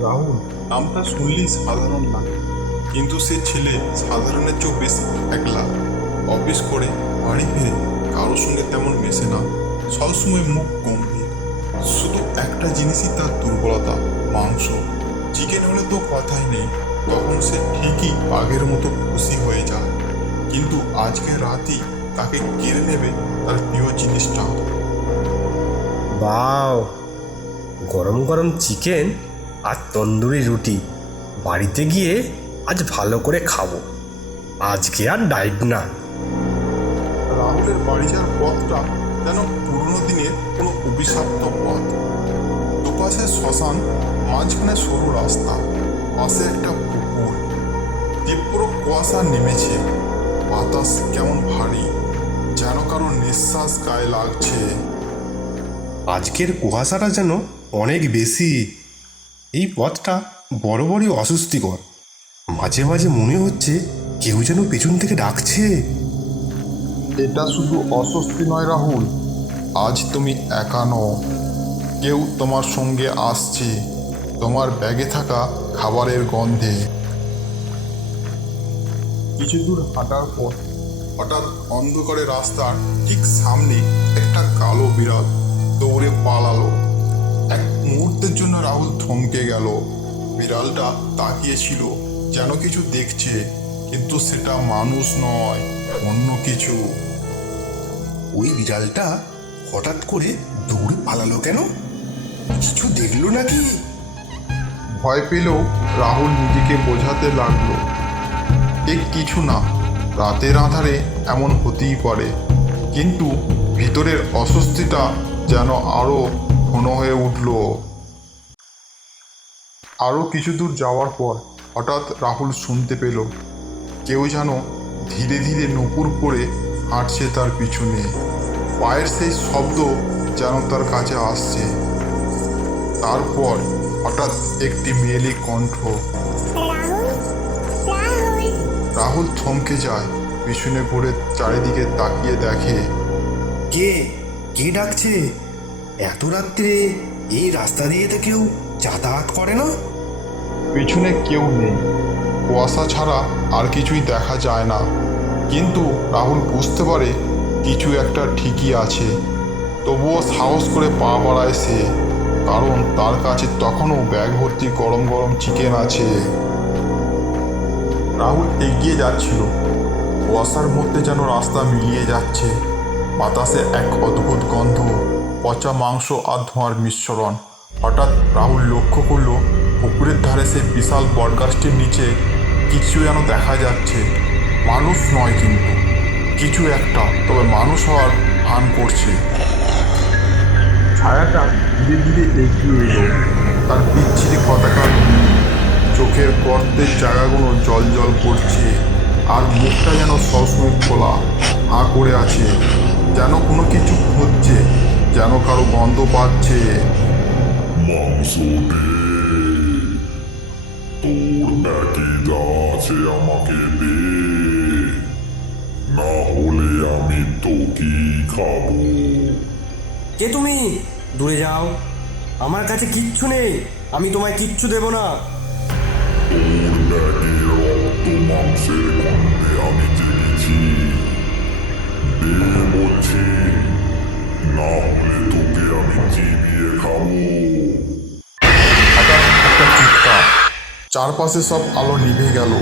রাহুল। নামটা শুনলেই সাধারণ লাগে। কিন্তু সে ছেলে সাধারণের চেয়েও বেশি একলা। অফিস করে বাড়ি ফিরে কারোর সঙ্গে তেমন মেশে না। সবসময় মুখ গম্ভীর। শুধু একটা জিনিসই তার দুর্বলতা মাংস। চিকেন হলে তো কথাই নেই। তখন সে ঠিকই আগের মতো খুশি হয়ে যায়। কিন্তু আজকে রাতেই তাকে কেড়ে নেবে তার প্রিয় জিনিসটা। বাও গরম গরম চিকেন? আর তন্দুরি রুটি। বাড়িতে গিয়ে আজ ভালো করে খাব। আজকে আর ডাইট না। রাহুলের বাড়ি যাওয়ার পথটা যেন পুরনো দিনের কোনো অভিশপ্ত পথ। দুপাশে শ্মশান মাঝখানে সরু রাস্তা পাশে একটা পুকুর। তীব্র কুয়াশা নেমেছে। বাতাস কেমন ভারী যেন কারও নিঃশ্বাস গায়ে লাগছে। আজকের কুয়াশাটা যেন অনেক বেশি। এই পথটা বড় বড়ই অস্বস্তিকর। মাঝে মাঝে মনে হচ্ছে কেউ যেন পেছন থেকে ডাকছে। এটা শুধু অস্বস্তি নয়, রাহুল। আজ তুমি একা নও। কেউ তোমার সঙ্গে আসছে, তোমার ব্যাগে থাকা খাবারের গন্ধে। কিছু দূর হাঁটার পর হঠাৎ অন্ধকারে রাস্তার ঠিক সামনে একটা কালো বিড়াল দৌড়ে পালালো। রাহুল থমকে গেল। বিড়ালটা তাকিয়েছিল যেন কিছু দেখছে কিন্তু সেটা মানুষ নয় অন্য কিছু। ওই বিড়ালটা হঠাৎ করে দৌড়ে পালালো কেন? কিছু দেখল নাকি? ভয় পেলেও রাহুল নিজেকে বোঝাতে লাগল। ঠিক কিছু না রাতের আধারে এমন হতেই পারে কিন্তু ভিতরের অস্বস্তিটা যেন আরও ঘন হয়ে উঠল। আরও কিছু দূর যাওয়ার পর হঠাৎ রাহুল শুনতে পেল। কেউ যেন ধীরে ধীরে নুপুর করে হাঁটছে তার পিছনে। পায়ের সেই শব্দ যেন তার কাছে আসছে। তারপর হঠাৎ একটি মেয়েলি কণ্ঠ। রাহুল রাহুল। রাহুল থমকে যায় পিছনে ঘুরে চারিদিকে তাকিয়ে দেখে। কে? কে ডাকছে? এত রাত্রে এই রাস্তা দিয়ে তো কেউ যাতায়াত করে না? পিছনে কেউ নেই। কুয়াশা ছাড়া আর কিছুই দেখা যায় না। কিন্তু রাহুল বুঝতে পারে কিছু একটা ঠিকই আছে। তবুও সাহস করে পা বাড়ায় সে, কারণ তার কাছে তখনও ব্যাগ ভর্তি গরম গরম চিকেন আছে। রাহুল এগিয়ে যাচ্ছিল। কুয়াশার মধ্যে যেন রাস্তা মিলিয়ে যাচ্ছে। বাতাসে এক অদ্ভুত গন্ধ, পচা মাংস আর ধোঁয়ার মিশ্রণ। হঠাৎ রাহুল লক্ষ্য করল পুকুরের ধারে সেই বিশাল বটগাছটির নিচে কিছু যেন দেখা যাচ্ছে। মানুষ নয় কিন্তু। কিছু একটা, তবে মানুষ হওয়ার ভান করছে। ছায়াটা ধীরে ধীরে এগিয়ে এলো। তার বিচ্ছিরি পতাকা চোখের গর্তের জায়গাগুলো জল জল করছে, আর মুখটা যেন সবসময় খোলা হা করে আছে। যেন কোনো কিছু হচ্ছে যেন কারও গন্ধ পাচ্ছে। মাংস তোর যা আছে আমাকে দে। না হলে আমি তোকেই খাব। কে তুমি? দূরে যাও। আমার কাছে কিচ্ছু নেই। আমি তোমায় কিচ্ছু দেব না। তোর ব্যাগে রক্ত মাংসের গন্ধে আমি জেগেছি। দে বলছি চারপাশে সব আলো নিভে গেল।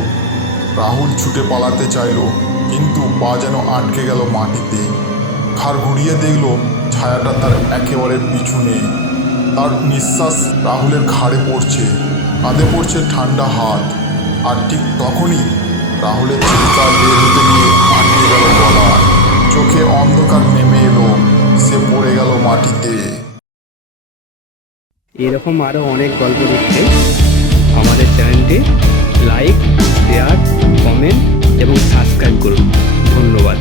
রাহুল ছুটে পালাতে চাইলো, কিন্তু পা যেন আটকে গেল মাটিতে। ঘাড় ঘুরিয়ে দেখল ছায়াটা তার একেবারে পিছনে তার নিঃশ্বাস রাহুলের ঘাড়ে পড়ছে, কাঁধে পড়ছে ঠান্ডা হাত। আর ঠিক তখনই রাহুলের চিৎকার বের হতে গিয়ে আটকে গেল গলায়। চোখে অন্ধকার নেমে এলো, সে পড়ে গেল মাটিতে। এরকম আরও অনেক গল্প দেখতে আমাদের চ্যানেলটি লাইক শেয়ার কমেন্ট এবং সাবস্ক্রাইব করুন। ধন্যবাদ।